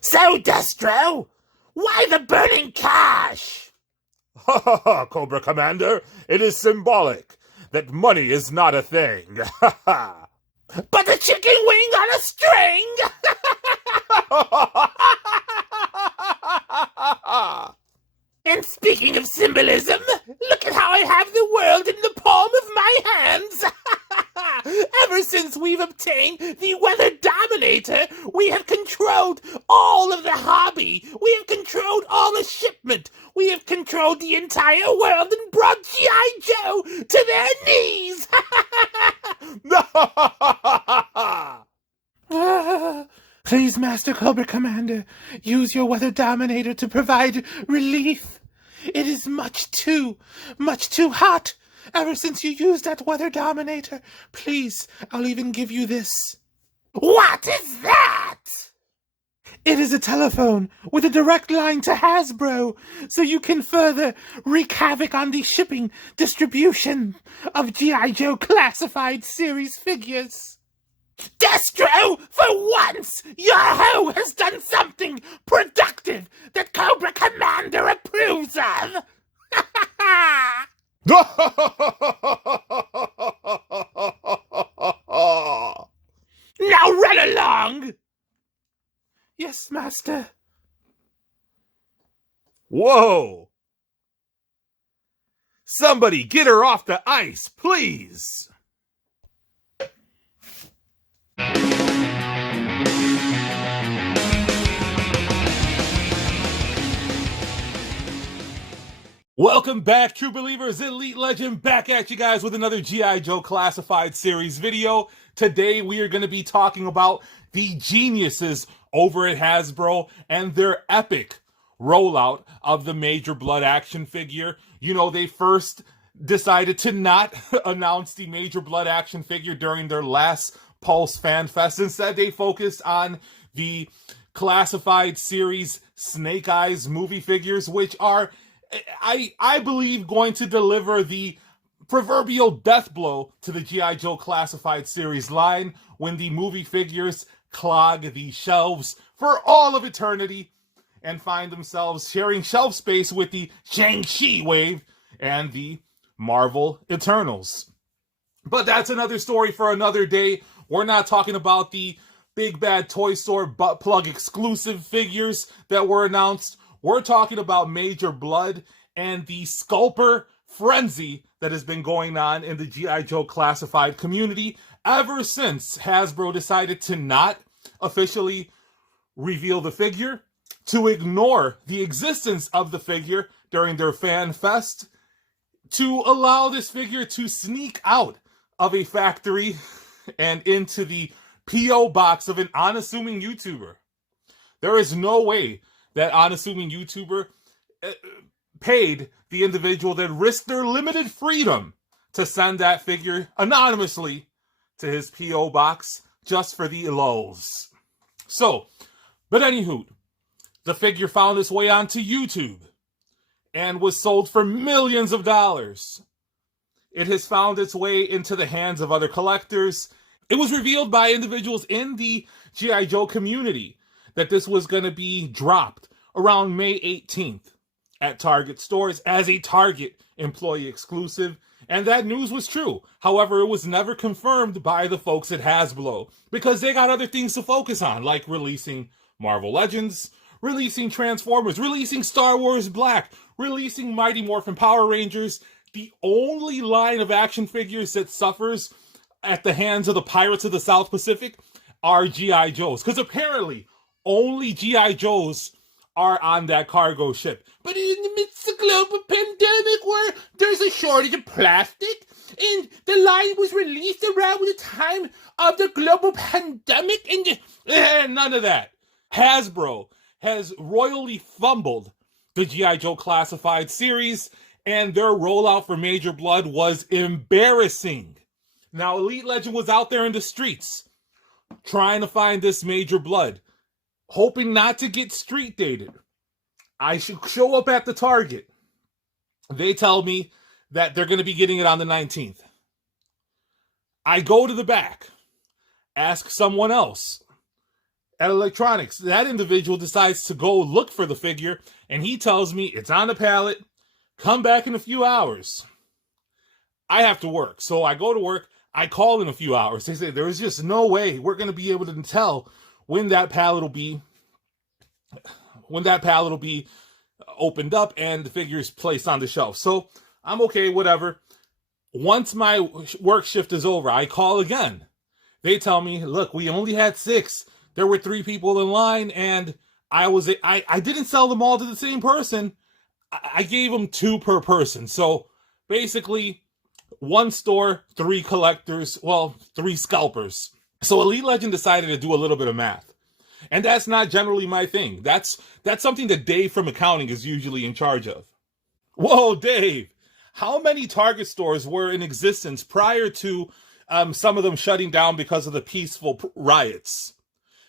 So, Destro, why the burning cash? Ha ha ha, Cobra Commander, it is symbolic that money is not a thing. Ha ha. But a chicken wing on a string? And speaking of symbolism, look at how I have the world in the palm of my hands. Ever since we've obtained the Weather Dominator, we have controlled all of the hobby. We have controlled all the shipment. We have controlled the entire world and brought G.I. Joe to their knees. Please, Master Cobra Commander, use your Weather Dominator to provide relief. It is much too hot. Ever since you used that Weather Dominator, please, I'll even give you this. What is that? It is a telephone with a direct line to Hasbro, so you can further wreak havoc on the shipping distribution of G.I. Joe classified series figures. Destro, for once, your hoe has done something productive that Cobra Commander approves of. Now run along! Yes, Master. Whoa! Somebody get her off the ice, please! Welcome back, true believers. Elite Legend back at you guys with another G.I. Joe Classified Series video. Today we are going to be talking about the geniuses over at Hasbro and their epic rollout of the Major Bludd action figure. You know, they first decided to not announce the Major Bludd action figure during their last Pulse Fan Fest. Instead, they focused on the Classified Series Snake Eyes movie figures, which are, I believe, going to deliver the proverbial death blow to the G.I. Joe Classified Series line when the movie figures clog the shelves for all of eternity and find themselves sharing shelf space with the Shang-Chi wave and the Marvel Eternals. But that's another story for another day. We're not talking about the Big Bad Toy Store butt plug exclusive figures that were announced. We're talking about Major Bludd and the Scalper frenzy that has been going on in the G.I. Joe Classified community ever since Hasbro decided to not officially reveal the figure, to ignore the existence of the figure during their fan fest, to allow this figure to sneak out of a factory and into the P.O. box of an unassuming YouTuber. There is no way that unassuming YouTuber paid the individual that risked their limited freedom to send that figure anonymously to his P.O. box just for the lols. So, but anywho, the figure found its way onto YouTube and was sold for millions of dollars. It has found its way into the hands of other collectors. It was revealed by individuals in the G.I. Joe community that this was going to be dropped around May 18th at Target stores as a Target employee exclusive, and that news was true. However, it was never confirmed by the folks at Hasbro because they got other things to focus on, like releasing Marvel Legends, releasing Transformers, releasing Star Wars Black, releasing Mighty Morphin Power Rangers. The only line of action figures that suffers at the hands of the Pirates of the South Pacific are G.I. Joes, because apparently only G.I. Joes are on that cargo ship. But in the midst of global pandemic where there's a shortage of plastic, and the line was released around the time of the global pandemic, and none of that. Hasbro has royally fumbled the G.I. Joe Classified series, and their rollout for Major Bludd was embarrassing. Now, Elite Legend was out there in the streets trying to find this Major Bludd, hoping not to get street dated. I should show up at the Target. They tell me that they're going to be getting it on the 19th. I go to the back, ask someone else, at electronics. That individual decides to go look for the figure, and he tells me it's on the pallet, come back in a few hours. I have to work, so I go to work, I call in a few hours. They say there's just no way we're going to be able to tell when that pallet will be opened up and the figure is placed on the shelf. So I'm okay, whatever. Once my work shift is over, I call again. They tell me, look, we only had 6. There were 3 people in line, and I didn't sell them all to the same person. I gave them 2 per person. So basically, 1 store, 3 collectors, well, 3 scalpers. So Elite Legend decided to do a little bit of math. And that's not generally my thing. That's something that Dave from accounting is usually in charge of. Whoa, Dave, how many Target stores were in existence prior to some of them shutting down because of the peaceful riots?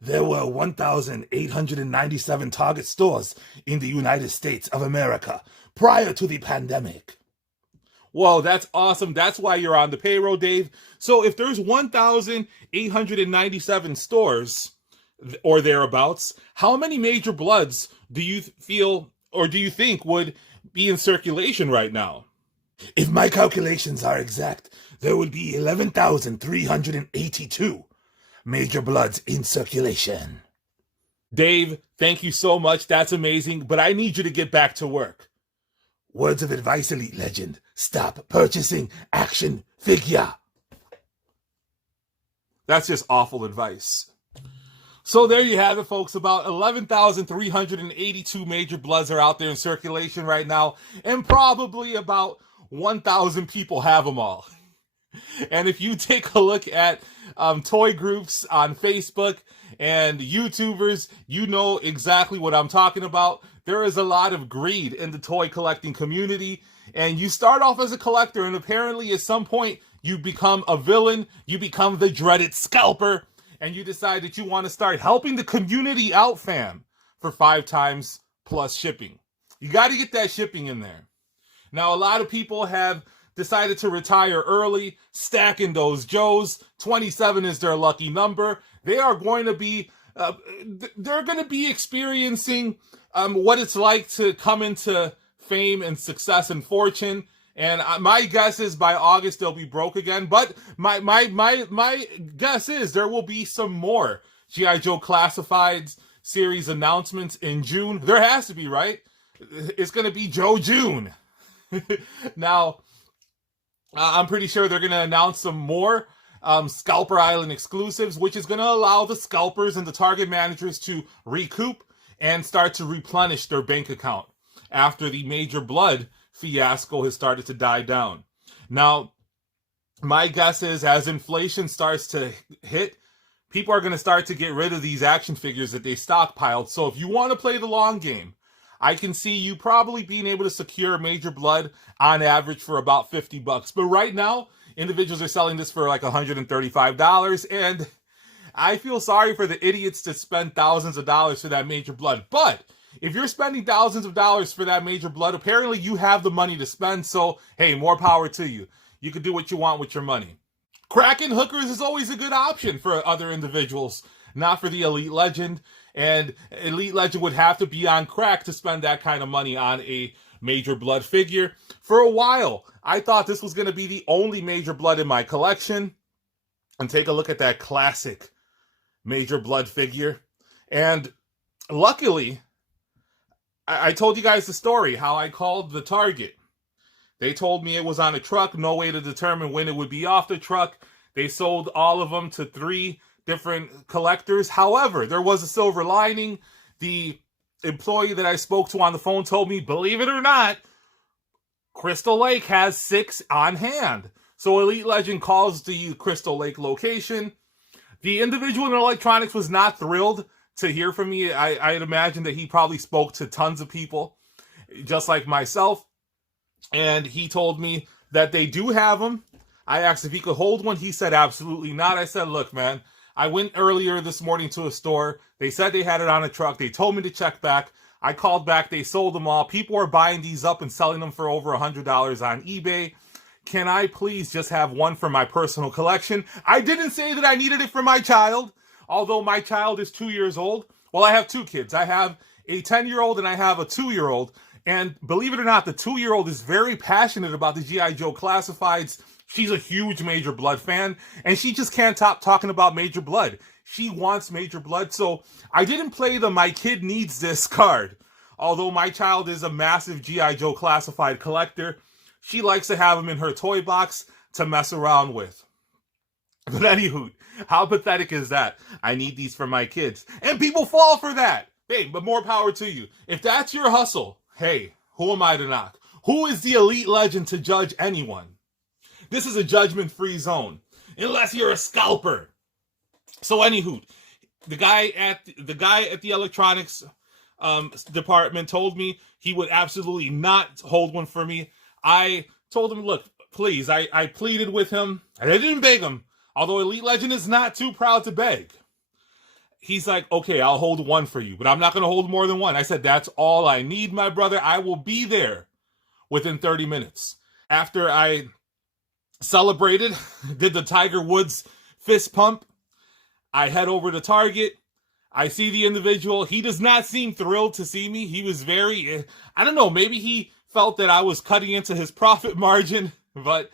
There were 1,897 Target stores in the United States of America prior to the pandemic. Whoa, that's awesome. That's why you're on the payroll, Dave. So if there's 1,897 stores or thereabouts, how many major Bloods do you feel or do you think would be in circulation right now? If my calculations are exact, there would be 11,382 major Bloods in circulation. Dave, thank you so much. That's amazing, but I need you to get back to work. Words of advice, Elite Legend. Stop purchasing action figure. That's just awful advice. So there you have it, folks. About 11,382 major Bloods are out there in circulation right now, and probably about 1,000 people have them all. And if you take a look at toy groups on Facebook and YouTubers, you know exactly what I'm talking about. There is a lot of greed in the toy collecting community, and you start off as a collector, and apparently at some point you become a villain, you become the dreaded scalper, and you decide that you want to start helping the community out, fam, for 5 times plus shipping. You got to get that shipping in there. Now, a lot of people have decided to retire early, stacking those Joes. 27 is their lucky number. They are going to be, experiencing what it's like to come into fame and success and fortune. And my guess is by August they'll be broke again. But my guess is there will be some more G.I. Joe Classifieds series announcements in June. There has to be, right? It's going to be Joe June. Now, I'm pretty sure they're going to announce some more Scalper Island exclusives, which is going to allow the scalpers and the target managers to recoup and start to replenish their bank account after the Major Blood fiasco has started to die down. Now, my guess is as inflation starts to hit, people are going to start to get rid of these action figures that they stockpiled. So if you want to play the long game, I can see you probably being able to secure Major Blood on average for about $50. But right now, individuals are selling this for like $135, and I feel sorry for the idiots to spend thousands of dollars for that Major Blood. But if you're spending thousands of dollars for that Major Blood, apparently you have the money to spend, so hey, more power to you. You can do what you want with your money. Cracking hookers is always a good option for other individuals, not for the Elite Legend. And Elite Legend would have to be on crack to spend that kind of money on a Major Blood figure. For a while, I thought this was going to be the only Major Blood in my collection. And take a look at that classic Major Blood figure. And luckily, I told you guys the story, how I called the Target. They told me it was on a truck, no way to determine when it would be off the truck. They sold all of them to 3 different collectors. However, there was a silver lining. The employee that I spoke to on the phone told me, believe it or not, Crystal Lake has 6 on hand. So Elite Legend calls the Crystal Lake location. The individual in electronics was not thrilled to hear from me. I'd imagine that he probably spoke to tons of people, just like myself. And he told me that they do have them. I asked if he could hold one. He said absolutely not. I said, look, man, I went earlier this morning to a store. They said they had it on a truck. They told me to check back. I called back. They sold them all. People are buying these up and selling them for over $100 on eBay. Can I please just have one for my personal collection? I didn't say that I needed it for my child, although my child is 2 years old, well, I have two kids. I have a 10-year-old and I have a 2-year-old. And believe it or not, the 2-year-old is very passionate about the G.I. Joe Classifieds. She's a huge Major Bludd fan, and she just can't stop talking about Major Bludd. She wants Major Bludd, so I didn't play the "My Kid Needs This" card. Although my child is a massive G.I. Joe Classified collector, she likes to have them in her toy box to mess around with. But anywho, how pathetic is that? I need these for my kids. And people fall for that. Hey, but more power to you. If that's your hustle, hey, who am I to knock? Who is the elite legend to judge anyone? This is a judgment-free zone, unless you're a scalper. So anywho, the guy at the electronics department told me he would absolutely not hold one for me. I told him, look, please, I pleaded with him, and I didn't beg him, although Elite Legend is not too proud to beg. He's like, okay, I'll hold one for you, but I'm not going to hold more than one. I said, that's all I need, my brother. I will be there within 30 minutes. After I celebrated, did the Tiger Woods fist pump, I head over to Target. I see the individual. He does not seem thrilled to see me. He was very, I don't know, maybe he felt that I was cutting into his profit margin, but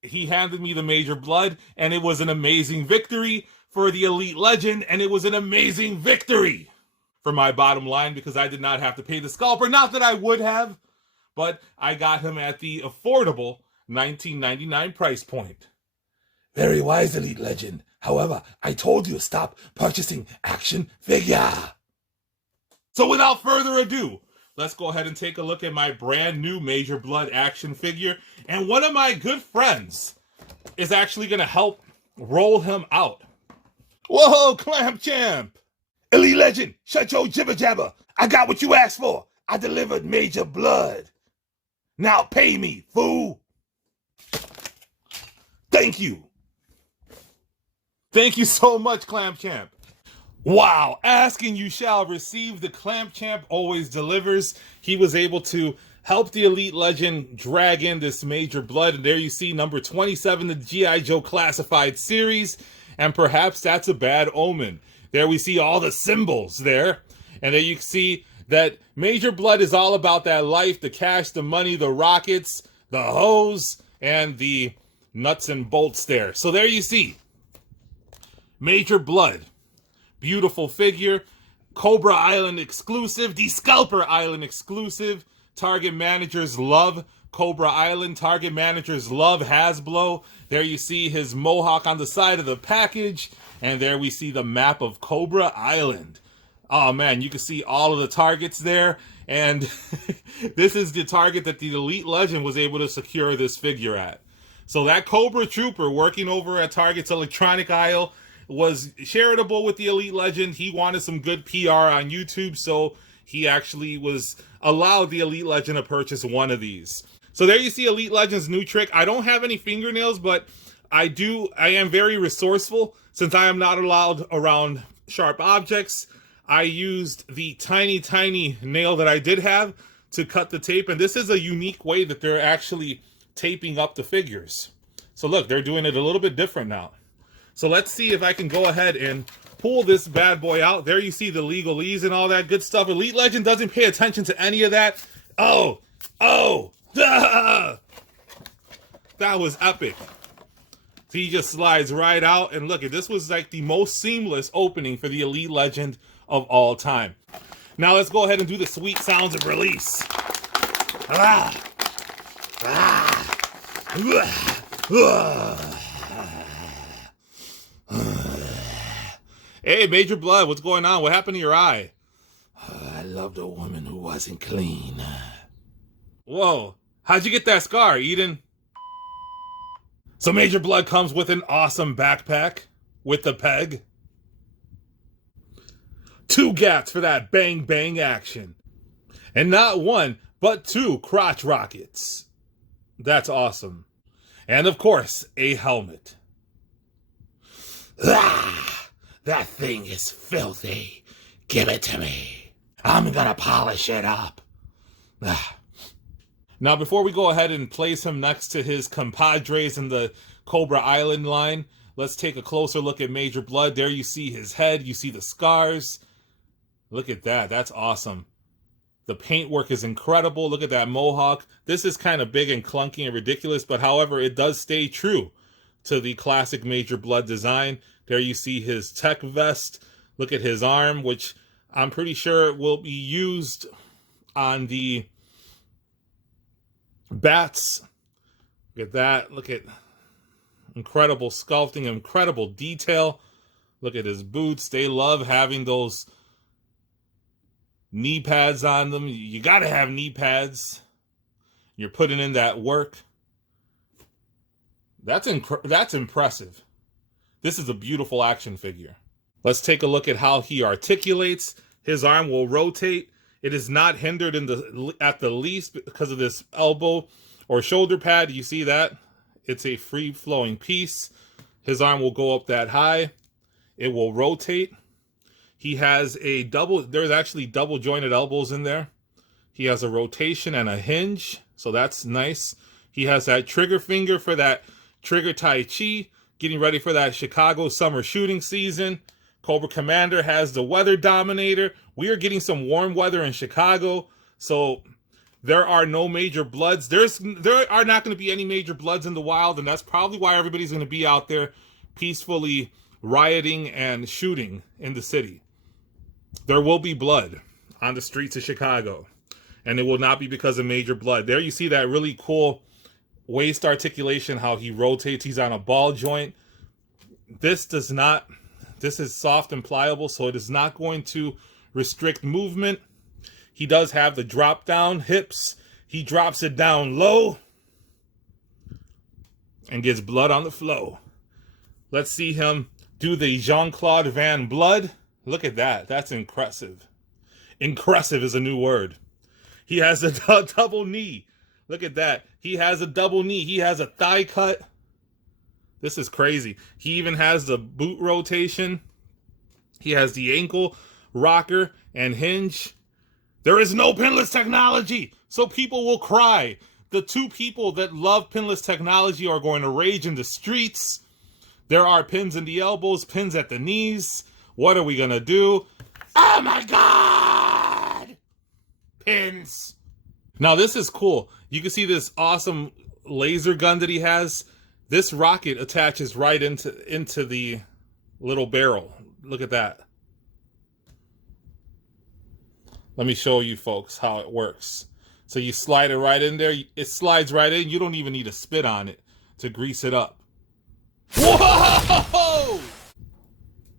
he handed me the Major Bludd, and it was an amazing victory for the Elite Legend, and it was an amazing victory for my bottom line because I did not have to pay the scalper. Not that I would have, but I got him at the affordable $19.99 price point. Very wise, Elite Legend. However, I told you to stop purchasing action figure. So without further ado, let's go ahead and take a look at my brand new Major Bludd action figure. And one of my good friends is actually going to help roll him out. Whoa, Clamp Champ! Elite Legend, shut your jibber jabber. I got what you asked for. I delivered Major Bludd. Now pay me, fool. Thank you. Thank you so much, Clamp Champ. Wow, ask and you shall receive. The Clamp Champ always delivers. He was able to help the Elite Legend drag in this Major Bludd. And there you see number 27 of the G.I. Joe Classified series. And perhaps that's a bad omen. There we see all the symbols there. And there you can see that Major Bludd is all about that life, the cash, the money, the rockets, the hose, and the nuts and bolts there. So there you see Major Bludd. Beautiful figure. Cobra Island exclusive. The Scalper Island exclusive. Target managers love Cobra Island. Target managers love Hasbro. There you see his mohawk on the side of the package. And there we see the map of Cobra Island. Oh man, you can see all of the targets there. And this is the target that the Elite Legend was able to secure this figure at. So that Cobra Trooper working over at Target's electronic aisle was shareable with the Elite Legend. He wanted some good PR on YouTube, so he actually was allowed the Elite Legend to purchase one of these. So there you see Elite Legend's new trick. I don't have any fingernails, but I am very resourceful. Since I am not allowed around sharp objects, I used the tiny nail that I did have to cut the tape. And this is a unique way that they're actually taping up the figures. So look, they're doing it a little bit different now. So let's see if I can go ahead and pull this bad boy out. There you see the legalese and all that good stuff. Elite Legend doesn't pay attention to any of that. Oh, that was epic. So he just slides right out. And look, this was like the most seamless opening for the Elite Legend of all time. Now let's go ahead and do the sweet sounds of release. Hey, Major Bludd, what's going on? What happened to your eye? I loved a woman who wasn't clean. Whoa, how'd you get that scar, Eden? So Major Bludd comes with an awesome backpack with the peg. 2 gats for that bang bang action. And not 1, but 2 crotch rockets. That's awesome. And of course, a helmet. That thing is filthy. Give it to me. I'm gonna polish it up. Now, before we go ahead and place him next to his compadres in the Cobra Island line, Let's take a closer look at Major Bludd. There you see his head. You see the scars. Look at that. That's awesome. The paintwork is incredible. Look at that mohawk. This is kind of big and clunky and ridiculous, but however, it does stay true to the classic Major Bludd design. There you see his tech vest. Look at his arm, which I'm pretty sure will be used on the bats. Look at that. Look at incredible sculpting, incredible detail. Look at his boots. They love having those knee pads on them. You got to have knee pads. You're putting in that work. That's impressive. This is a beautiful action figure. Let's take a look at how he articulates. His arm will rotate. It is not hindered at the least because of this elbow or shoulder pad. You see that? It's a free-flowing piece. His arm will go up that high. It will rotate. He has there's actually double jointed elbows in there. He has a rotation and a hinge, so that's nice. He has that trigger finger for that trigger Tai Chi, getting ready for that Chicago summer shooting season. Cobra Commander has the weather dominator. We are getting some warm weather in Chicago, so there are no major Bloods. There are not going to be any major Bloods in the wild, and that's probably why everybody's going to be out there peacefully rioting and shooting in the city. There will be blood on the streets of Chicago, and it will not be because of Major Bludd. There you see that really cool waist articulation, how he rotates. He's on a ball joint. This is soft and pliable, so it is not going to restrict movement. He does have the drop down hips. He drops it down low and gets blood on the flow. Let's see him do the Jean-Claude Van Bludd. Look at that. That's impressive. Impressive is a new word. He has a double knee. Look at that. He has a double knee. He has a thigh cut. This is crazy. He even has the boot rotation. He has the ankle rocker and hinge. There is no pinless technology, so people will cry. The two people that love pinless technology are going to rage in the streets. There are pins in the elbows, pins at the knees. What are we going to do? Oh my God! Pins. Now this is cool. You can see this awesome laser gun that he has. This rocket attaches right into the little barrel. Look at that. Let me show you folks how it works. So you slide it right in there. It slides right in. You don't even need to spit on it to grease it up. Whoa!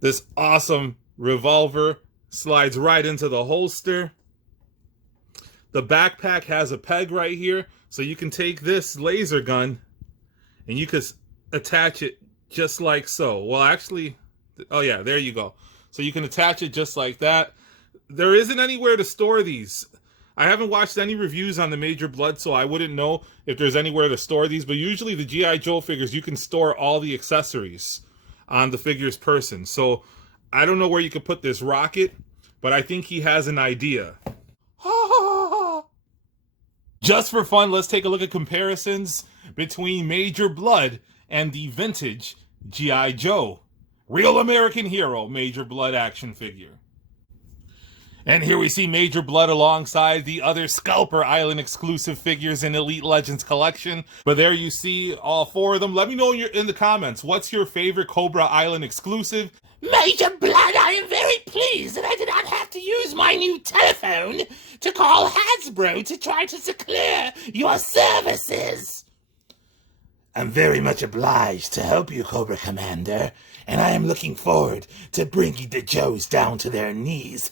This awesome revolver slides right into the holster. The backpack has a peg right here, so you can take this laser gun and you can attach it just like so. Well, actually, oh yeah, there you go. So you can attach it just like that. There isn't anywhere to store these. I haven't watched any reviews on the Major Bludd, so I wouldn't know if there's anywhere to store these, but usually the G.I. Joe figures, you can store all the accessories on the figure's person. So I don't know where you could put this rocket, but I think he has an idea. Just for fun, let's take a look at comparisons between Major Bludd and the vintage G.I. Joe Real American Hero Major Bludd action figure. And here we see Major Bludd alongside the other Scalper Island exclusive figures in Elite Legends collection. But there you see all four of them. Let me know in the comments, what's your favorite Cobra Island exclusive? Major Bludd, I am very pleased that I did not have to use my new telephone to call Hasbro to try to secure your services. I'm very much obliged to help you, Cobra Commander, and I am looking forward to bringing the Joes down to their knees.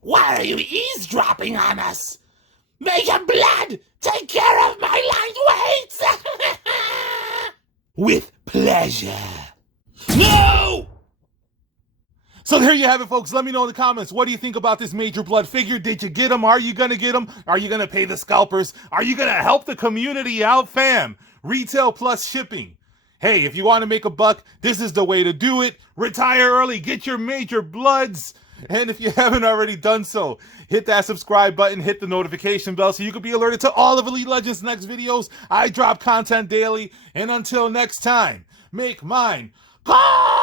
Why are you eavesdropping on us? Major Bludd, take care of my lightweights! With pleasure. No! So there you have it, folks. Let me know in the comments, what do you think about this Major Bludd figure? Did you get him? Are you going to get him? Are you going to pay the scalpers? Are you going to help the community out, fam? Retail plus shipping. Hey, if you want to make a buck, this is the way to do it. Retire early, get your major bloods. And if you haven't already done so, hit that subscribe button, hit the notification bell so you can be alerted to all of Elite Legends' next videos. I drop content daily. And until next time, make mine. Go!